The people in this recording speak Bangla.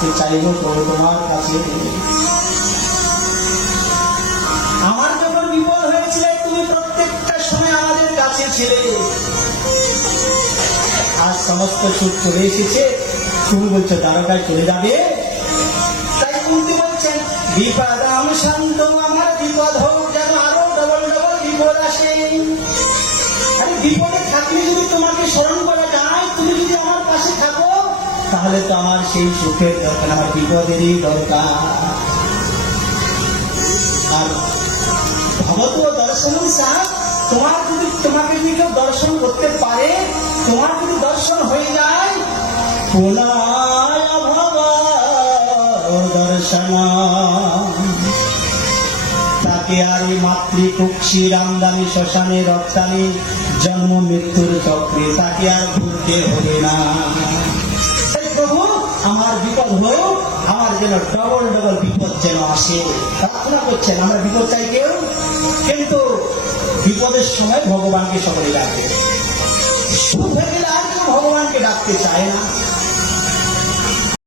আসতে চাইব প্রভু তোমার কাছে। আমার যখন বিপদ হয়েছিল তুমি প্রত্যেকটা সময় আমাদের কাছে ছিলে। আজ সমস্ত সুখ চলে এসেছে, তুমি বলছো দ্বারকায় চলে যাবে। তাই কুন্তি বলছেন বিপদাম শান্ত, আমার বিপদ হোক যেন আরো ডবল ডবল বিপদ আসে। আমি বিপদে থাকলে যদি তোমাকে স্মরণ করা যায়, তুমি যদি আমার পাশে থাকো, তাহলে তো আমার সেই সুখের দরকার, আমার বিপদেরই দরকার। আর ভগবত দর্শন সাহ, তোমাকে যদি কেউ দর্শন করতে পারে, তোমার যদি দর্শন হয়ে যায়, পুনায় ভগবত দর্শন, তাকে আর এই মাতৃকুক্ষি রামদানি শ্মশানে রপ্তানি জন্ম মৃত্যুর চক্রে তাকে আর ঘুরতে হবে না। প্রভু আমার বিপদ হোক, আমার যেন ডবল ডবল বিপদ যেন আসে। প্রার্থনা করছেন, আমরা বিপদ চাই কেউ, কিন্তু বিপদের সময় ভগবানকে সকলে ডাকে। সুখ হয়ে গেলে আর কেউ ভগবানকে ডাকতে চায় না।